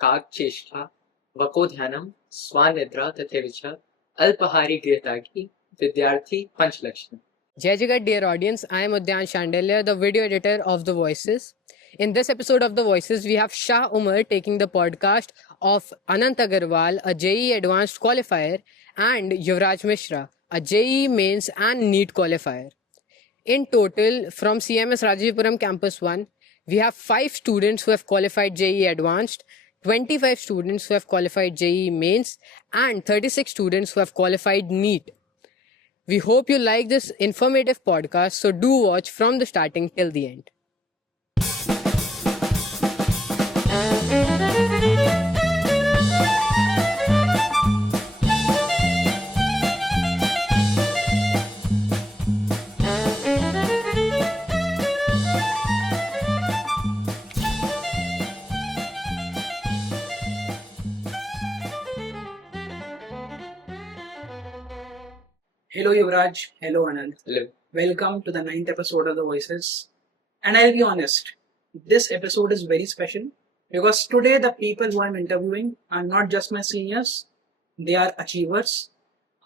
काकचेष्टा वकोध्यानम स्वानिद्रा तथैवच अल्पहारी गृहतागी विद्यार्थी पंचलक्षण. Jai Jagat, dear audience, I am Udyan Shandilya, the video editor of The Voices. In this episode of The Voices, we have Shah Umar taking the podcast of Anant Agarwal, a JEE Advanced qualifier, and Yuvraj Mishra, a JEE Mains and NEET qualifier. In total, from CMS Rajajipuram Campus 1, we have 5 students who have qualified JEE Advanced, 25 students who have qualified JEE Mains, and 36 students who have qualified NEET. We hope you like this informative podcast, so do watch from the starting till the end. Hello Yuvraj, hello Anant. Hello. Welcome to the 9th episode of The Voices. And I'll be honest, this episode is very special because today the people who I'm interviewing are not just my seniors, they are achievers.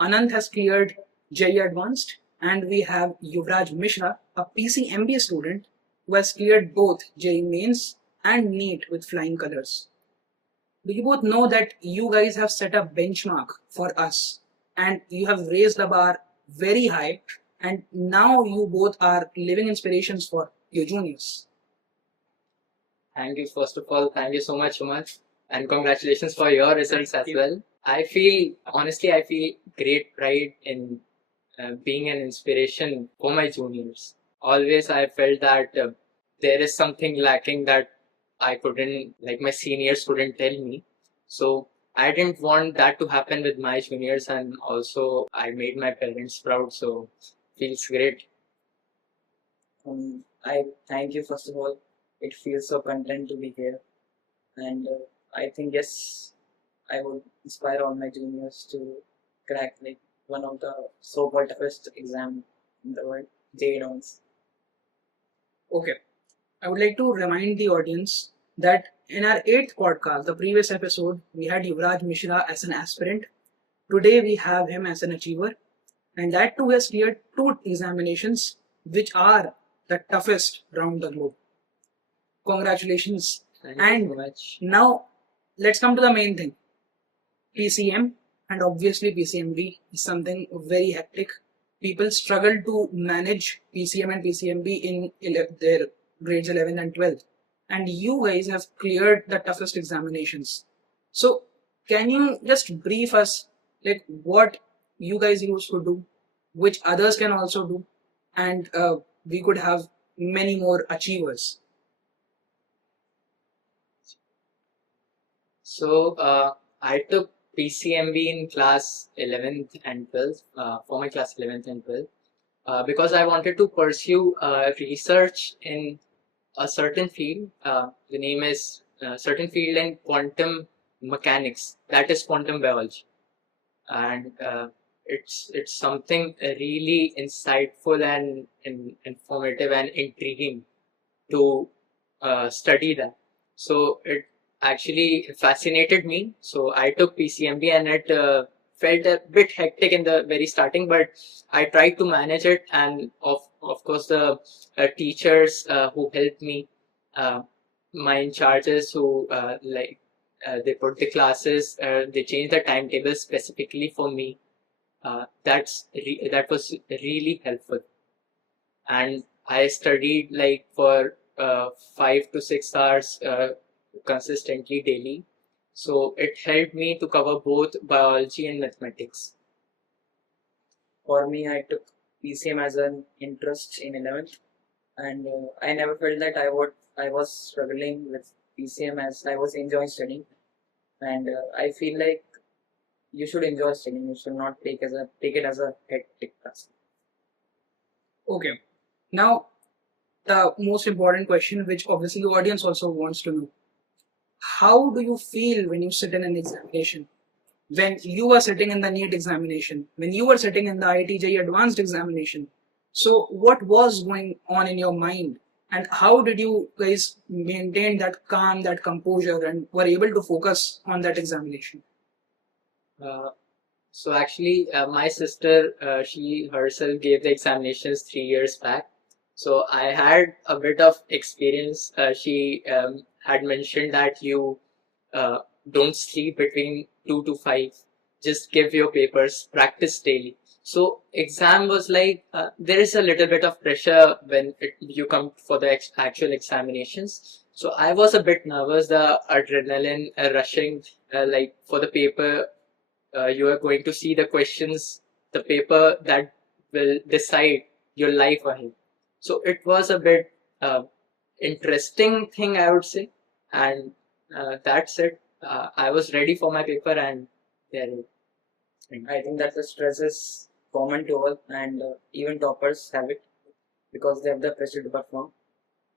Anant has cleared JEE Advanced and we have Yuvraj Mishra, a PCMB student who has cleared both JEE Mains and NEET with flying colors. Do you both know that you guys have set a benchmark for us and you have raised the bar very high, and now you both are living inspirations for your juniors? Thank you, first of all. Thank you so much, Umar. And congratulations for your results as well. I feel great pride in being an inspiration for my juniors. Always I felt that there is something lacking that my seniors couldn't tell me. So I didn't want that to happen with my juniors, and also I made my parents proud, so feels great. I thank you first of all. It feels so content to be here, and I think yes, I would inspire all my juniors to crack one of the so-called toughest exam in the world, JEE Advanced. Okay, I would like to remind the audience that in our 8th podcast, the previous episode, we had Yuvraj Mishra as an aspirant. Today we have him as an achiever, and that too has cleared 2 examinations which are the toughest round the globe. Congratulations. Thank you And so much. now let's come to the main thing. PCM and obviously PCMB is something very hectic. People struggle to manage PCM and PCMB in their grades 11 and 12. And you guys have cleared the toughest examinations. So can you just brief us like what you guys used to do, which others can also do, and we could have many more achievers? So I took PCMB in class 11th and 12th, for my class 11th and 12th, because I wanted to pursue research in a certain field. The name is certain field in quantum mechanics, that is quantum biology, and it's something really insightful and informative and intriguing to study that. So it actually fascinated me. So I took PCMB, and it felt a bit hectic in the very starting, but I tried to manage it, and of course the teachers who helped me, my in charges who they put the classes, they changed the timetable specifically for me. That was really helpful, and I studied for 5 to 6 hours consistently daily. So it helped me to cover both biology and mathematics. For me, I took PCM as an interest in 11th, and I never felt that I was struggling with PCM as I was enjoying studying, and I feel like you should enjoy studying. You should not take it as a hectic task. Okay. Now, the most important question, which obviously the audience also wants to know. How do you feel when you sit in an examination? When you were sitting in the NEET examination, when you were sitting in the IIT JEE Advanced examination. So what was going on in your mind? And how did you guys maintain that calm, that composure, and were able to focus on that examination? Uh, so actually, my sister, she herself gave the examinations 3 years back. So I had a bit of experience. She had mentioned that you uh, don't sleep between 2 to 5. Just give your papers, practice daily. So exam was like there is a little bit of pressure when you come for the actual examinations. So I was a bit nervous, the adrenaline rushing, like for the paper. You are going to see the questions, the paper that will decide your life ahead. So it was a bit interesting thing, I would say, and that's it. I was ready for my paper, and there it. I think that the stress is common to all, and even toppers have it because they have the pressure to perform.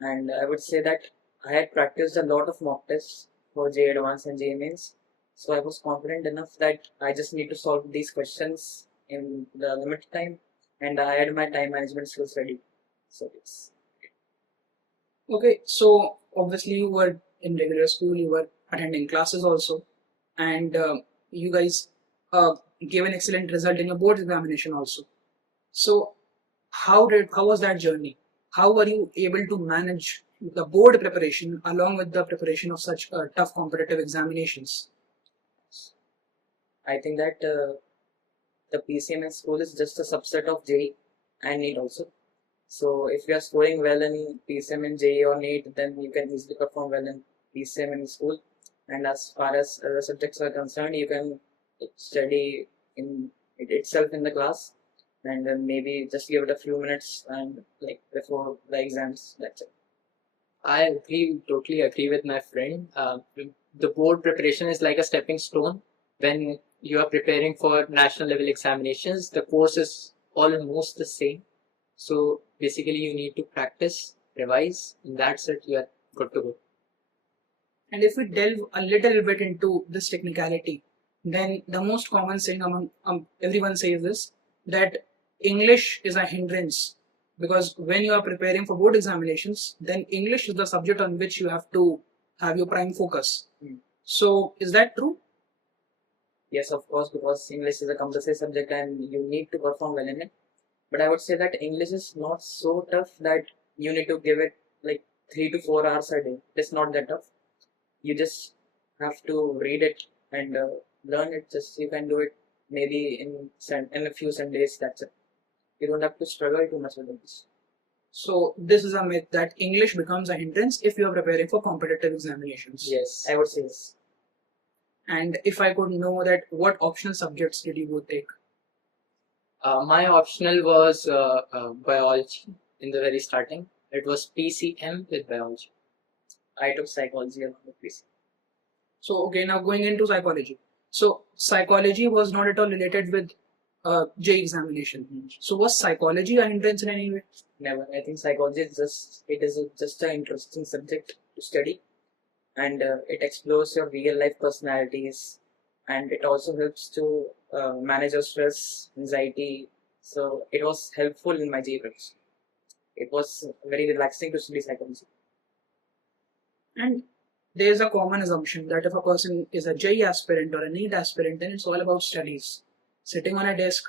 And I would say that I had practiced a lot of mock tests for J Advanced and J Mains, so I was confident enough that I just need to solve these questions in the limited time, and I had my time management skills ready. So yes, Okay, so obviously you were in regular school, you were attending classes also, and you guys gave an excellent result in your board examination also. So how was that journey? How were you able to manage the board preparation along with the preparation of such tough competitive examinations? I think that the PCM in school is just a subset of JEE and NEET also. So if you are scoring well in PCM and JEE or NEET, then you can easily perform well in PCM in school. And as far as other subjects are concerned, you can study in it itself in the class, and then maybe just give it a few minutes and like before the exams. That's it. Totally agree with my friend. The board preparation is like a stepping stone. When you are preparing for national level examinations, the course is almost the same. So basically, you need to practice, revise, and that's it. You are good to go. And if we delve a little bit into this technicality, then the most common saying among everyone says this, that English is a hindrance, because when you are preparing for board examinations, then English is the subject on which you have to have your prime focus. Mm. So is that true? Yes, of course, because English is a compulsory subject and you need to perform well in it. But I would say that English is not so tough that you need to give it like 3 to 4 hours a day. It's not that tough. You just have to read it and learn it. Just you can do it maybe in a few Sundays. That's it. You don't have to struggle too much with this. So this is a myth that English becomes a hindrance if you are preparing for competitive examinations. Yes, I would say yes. And if I could know that, what optional subjects did you both take? My optional was biology in the very starting. It was PCM with biology. I took psychology along with this. So okay, now going into psychology. So psychology was not at all related with J examination. So was psychology a hindrance in any way? Never. I think psychology is just an interesting subject to study, and it explores your real life personalities, and it also helps to manage your stress, anxiety. So it was helpful in my J prep. It was very relaxing to study psychology. And there's a common assumption that if a person is a J aspirant or a NEET aspirant, then it's all about studies. Sitting on a desk,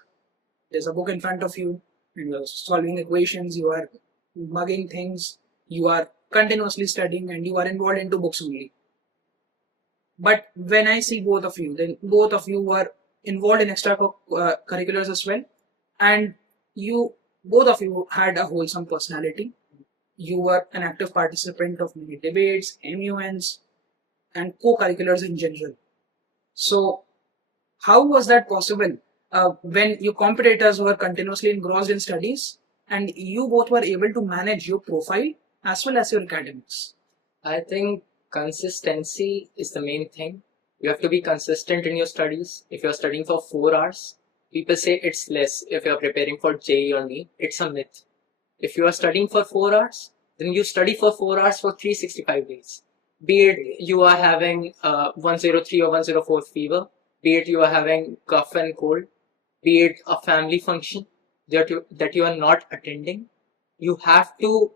there's a book in front of you, and you're solving equations, you are mugging things, you are continuously studying, and you are involved into books only. But when I see both of you, then both of you were involved in extra curriculars as well, and you both of you had a wholesome personality. You were an active participant of many debates, MUNs, and co-curriculars in general. So, how was that possible when your competitors were continuously engrossed in studies and you both were able to manage your profile as well as your academics? I think consistency is the main thing. You have to be consistent in your studies. If you're studying for 4 hours, people say it's less. If you're preparing for JEE or NEET, it's a myth. If you are studying for 4 hours, then you study for 4 hours for 365 days. Be it you are having 103 or 104 fever, be it you are having cough and cold, be it a family function that you are not attending, you have to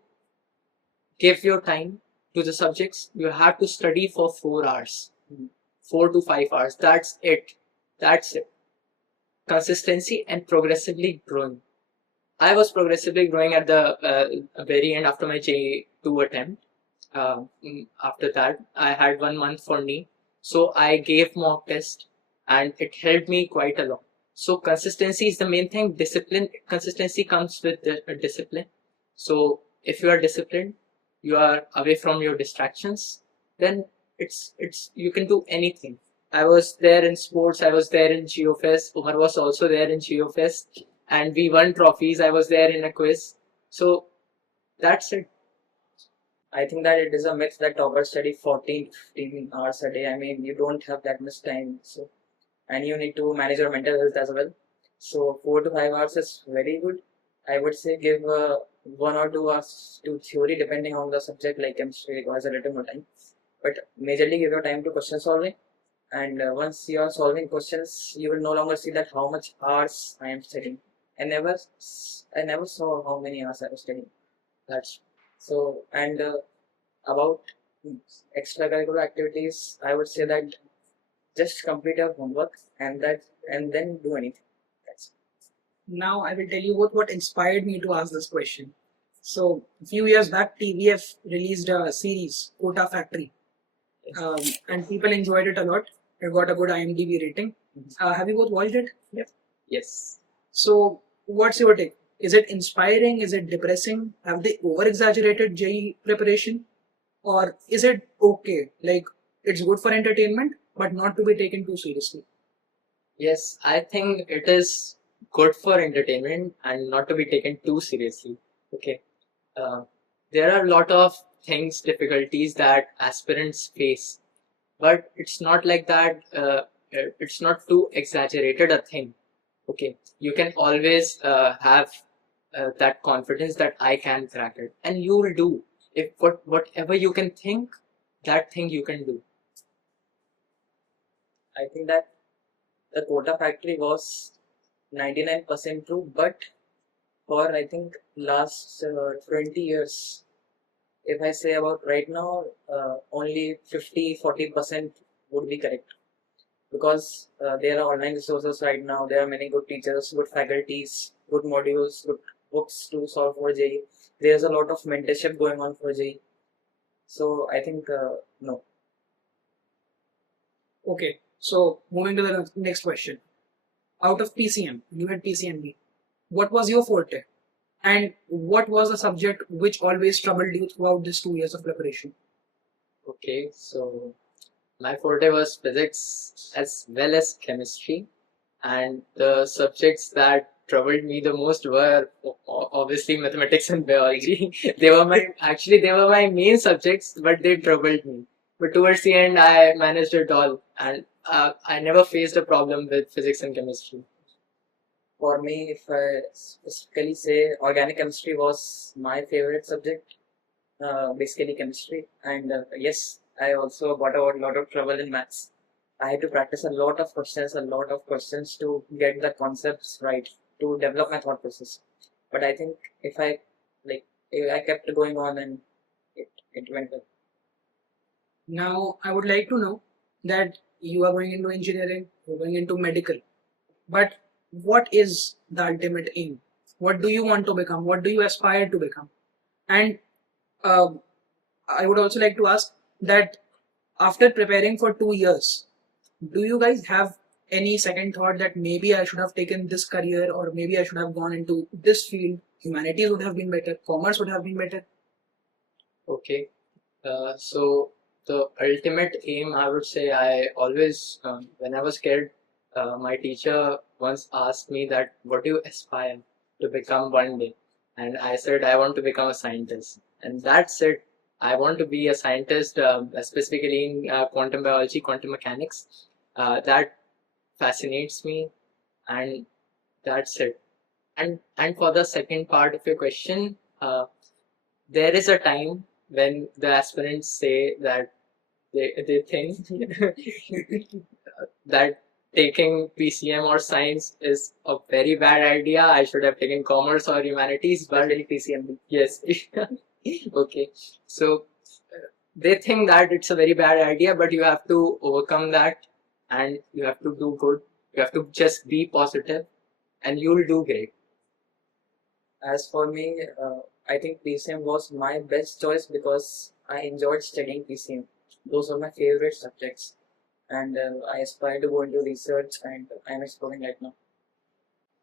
give your time to the subjects. You have to study for 4 hours, 4 to 5 hours. That's it. That's it. Consistency and progressively growing. I was progressively growing at the very end after my J2 attempt. After that, I had 1 month for NEET. So I gave mock test and it helped me quite a lot. So consistency is the main thing. Discipline, consistency comes with the discipline. So if you are disciplined, you are away from your distractions, then it's you can do anything. I was there in sports, I was there in GeoFest, Umar was also there in GeoFest, and we won trophies. I was there in a quiz. So that's it. I think that it is a myth that toppers study 14 to 15 hours a day. I mean, you don't have that much time. So, and you need to manage your mental health as well. So, 4 to 5 hours is very good. I would say give 1 or 2 hours to theory depending on the subject, like chemistry requires a little more time. But majorly give your time to question solving. And once you are solving questions, you will no longer see that how much hours I am studying. I never saw how many hours I was studying. That's So, and about extracurricular activities, I would say that just complete your homework and then do anything. That's Now I will tell you what inspired me to ask this question. So a few years back, TVF released a series, Quota Factory, and people enjoyed it a lot. It got a good IMDb rating. Have you both watched it? yes. So what's your take? Is it inspiring? Is it depressing? Have they over exaggerated JEE preparation? Or is it okay? Like it's good for entertainment, but not to be taken too seriously. Yes, I think it is good for entertainment and not to be taken too seriously. Okay. Uh, there are a lot of things, difficulties that aspirants face, but it's not like that. It's not too exaggerated a thing. Okay. You can always have that confidence that I can crack it, and you will do. If whatever you can think, that thing you can do. I think that the quota factory was 99% true, but for I think last 20 years, if I say about right now, only 50-40% would be correct. Because there are online resources right now, there are many good teachers, good faculties, good modules, good books to solve for JEE. There's a lot of mentorship going on for JEE. So I think no. Okay, so moving to the next question. Out of PCM, you had PCMB. What was your forte? And what was the subject which always troubled you throughout these 2 years of preparation? Okay, so my forte was physics as well as chemistry, and the subjects that troubled me the most were obviously mathematics and biology. They were my main subjects, but they troubled me. But towards the end, I managed it all, and I never faced a problem with physics and chemistry. For me, if I specifically say organic chemistry was my favorite subject, basically chemistry. And yes, I also got a lot of trouble in maths. I had to practice a lot of questions to get the concepts right, to develop my thought process. But I think if I kept going on and it went well. Now, I would like to know that you are going into engineering, you're going into medical, but what is the ultimate aim? What do you want to become? What do you aspire to become? And I would also like to ask that after preparing for 2 years, do you guys have any second thought that maybe I should have taken this career or maybe I should have gone into this field? Humanities would have been better, commerce would have been better. Okay, so the ultimate aim, I would say, I always, when I was scared, my teacher once asked me that, what do you aspire to become one day? And I said, I want to become a scientist. And that's it. I want to be a scientist, specifically in quantum biology, quantum mechanics. That fascinates me, and that's it. And for the second part of your question, there is a time when the aspirants say that they think that taking PCM or science is a very bad idea. I should have taken commerce or humanities, but Especially PCMB. yes, Okay, so they think that it's a very bad idea, but you have to overcome that and you have to do good. You have to just be positive and you'll do great. As for me, I think PCM was my best choice because I enjoyed studying PCM. Those were my favorite subjects, and I aspire to go into research, and I'm exploring right now.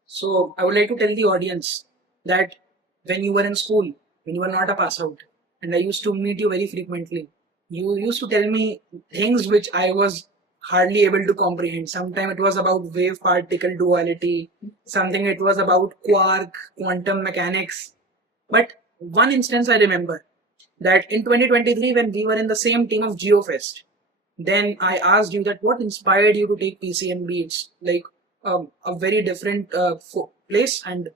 So I would like to tell the audience that when you were in school, when you were not a pass out, and I used to meet you very frequently, you used to tell me things which I was hardly able to comprehend. Sometimes it was about wave particle duality, something it was about quark, quantum mechanics. But one instance I remember that in 2023, when we were in the same team of GeoFest, then I asked you that what inspired you to take PCMB. It's like a very different place, and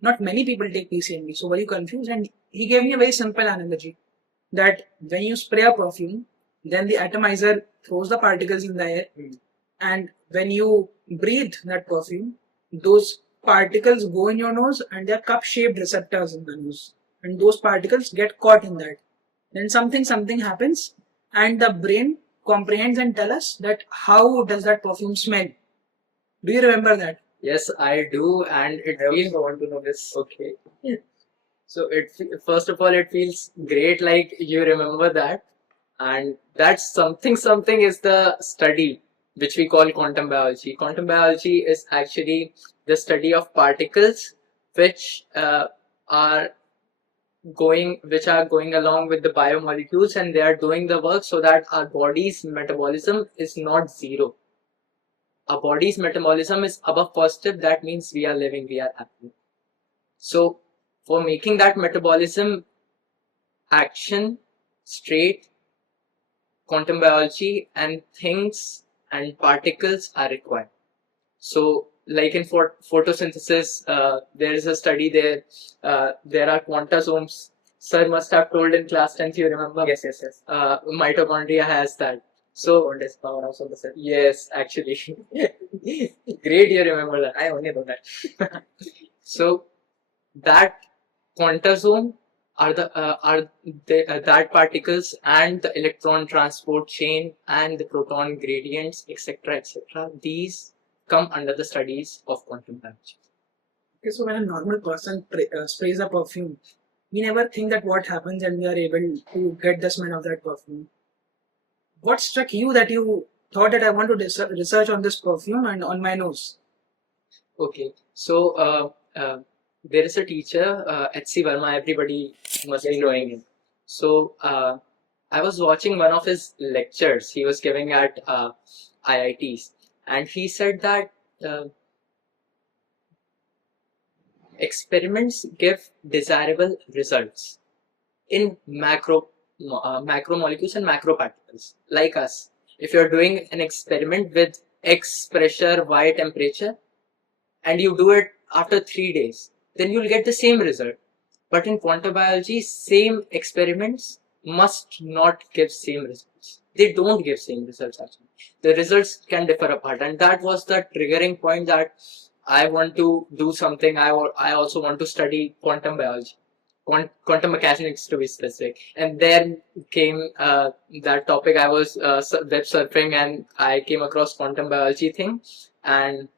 not many people take PCMB. So were you confused? And he gave me a very simple analogy that when you spray a perfume, then the atomizer throws the particles in the air, and when you breathe that perfume, those particles go in your nose and they're cup-shaped receptors in the nose, and those particles get caught in that. Then something happens, and the brain comprehends and tell us that how does that perfume smell. Do you remember that? Yes, I do, and it I feels also want to know this. okay. So first of all, it feels great, like you remember that, and that's something is the study which we call quantum biology. Quantum biology is actually the study of particles which are going along with the biomolecules, and they are doing the work so that our body's metabolism is not zero. Our body's metabolism is above positive. That means we are living, we are happy. So for making that metabolism action straight, quantum biology and things and particles are required. So like in photosynthesis, there is a study there. There are quantasomes. Sir must have told in class 10th, you remember? Yes. Mitochondria has that. So What is power also the cell? yes, actually, great, you remember that. I only know that. So that quantasome are that particles and the electron transport chain and the proton gradients, etc., etc. These come under the studies of quantum biology. Okay, so when a normal person sprays a perfume, we never think that what happens and we are able to get the smell of that perfume. What struck you that you thought that I want to research on this perfume and on my nose? Okay, so there is a teacher, H.C. Verma, everybody must be knowing him. So I was watching one of his lectures he was giving at IITs, and he said that experiments give desirable results in macromolecules and macroparticles. Like us, if you're doing an experiment with X pressure, Y temperature, and you do it after 3 days, then you'll get the same result. But in quantum biology, same experiments must not give same results. They don't give same results actually. The results can differ apart, and that was the triggering point that I want to do something. I also want to study quantum biology, quantum mechanics to be specific. And then came that topic. I was web surfing and I came across quantum biology thing, and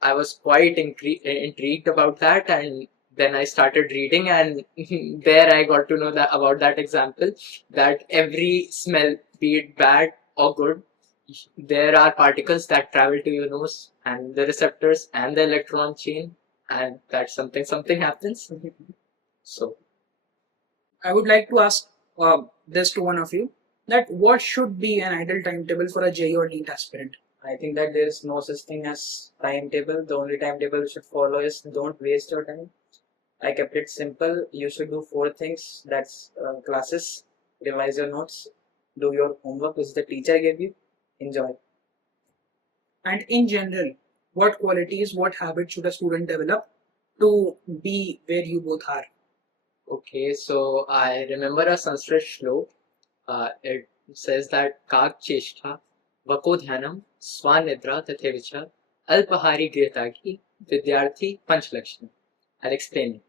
I was quite intrigued about that, and then I started reading, and there I got to know that about that example, that every smell, be it bad or good, there are particles that travel to your nose and the receptors and the electron chain, and that something happens. So I would like to ask this to one of you, that what should be an ideal timetable for a JEE or NEET aspirant? I think that there is no such thing as timetable. The only timetable you should follow is don't waste your time. I kept it simple. You should do 4 things. That's classes, revise your notes, do your homework which the teacher gave you, enjoy. And in general, what qualities, what habits should a student develop to be where you both are? okay, so I remember a Sanskrit shlok. It says that Kak Cheshta Vako Dhyanam Swanidra Tathavicha Alpahari Gritaki Vidyarthi Panchlakshana. I'll explain it.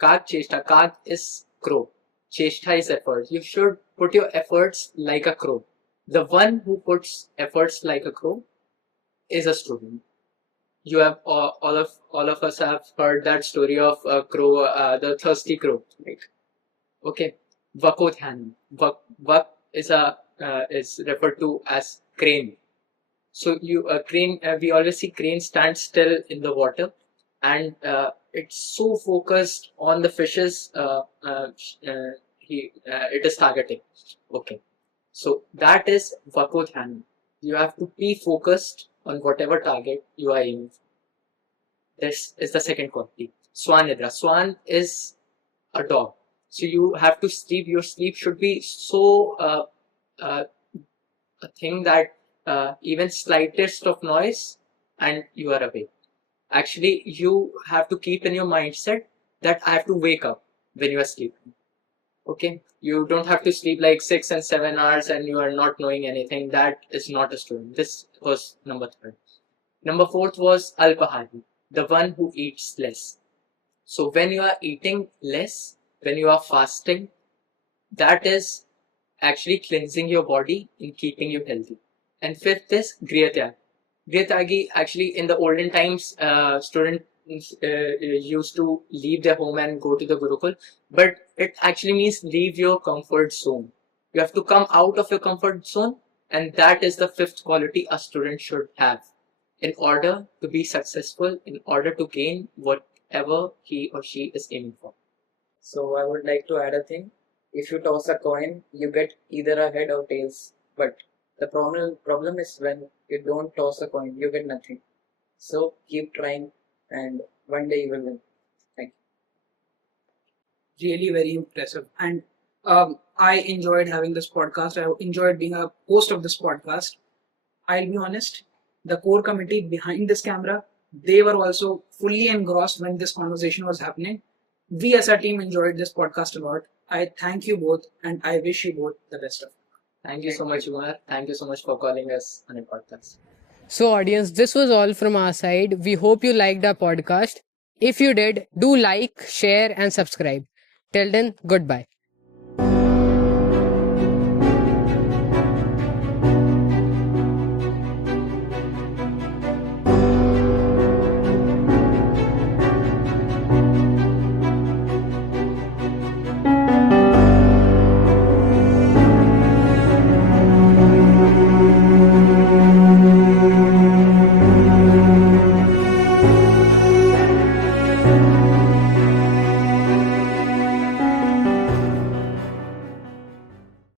Kak Cheshta. Kak is crow. Cheshta is effort. You should put your efforts like a crow. The one who puts efforts like a crow is a student. You have all of us have heard that story of a crow, the thirsty crow, right? Okay. Vakothan. Vak is referred to as crane. So crane, we always see crane stand still in the water, and it's so focused on the fishes. It is targeting. Okay, so that is Vakothan. You have to be focused on whatever target you are aiming for. This is the second quality. Swanidra. Swan is a dog. So you have to sleep. Your sleep should be so a thing that even slightest of noise and you are awake. Actually, you have to keep in your mindset that I have to wake up when you are sleeping. Okay, you don't have to sleep like 6 and 7 hours and you are not knowing anything. That is not a student. This was number third. Number fourth was Alpahari, the one who eats less. So when you are eating less, when you are fasting, that is actually cleansing your body and keeping you healthy. And fifth is Griyatyag. Griyatyagi, actually in the olden times, students used to leave their home and go to the Gurukul, but it actually means leave your comfort zone. You have to come out of your comfort zone, and that is the fifth quality a student should have in order to be successful, in order to gain whatever he or she is aiming for. So I would like to add a thing. If you toss a coin, you get either a head or tails. But the problem is when you don't toss a coin, you get nothing. So keep trying, and one day you will win. Thank you. Really very impressive. And I enjoyed having this podcast. I enjoyed being a host of this podcast. I'll be honest, the core committee behind this camera, they were also fully engrossed when this conversation was happening. We as a team enjoyed this podcast a lot. I thank you both and I wish you both the best of luck. Thank you so much, Umar. Thank you so much for calling us on a podcast. So, audience, this was all from our side. We hope you liked our podcast. If you did, do like, share, and subscribe. Till then, goodbye.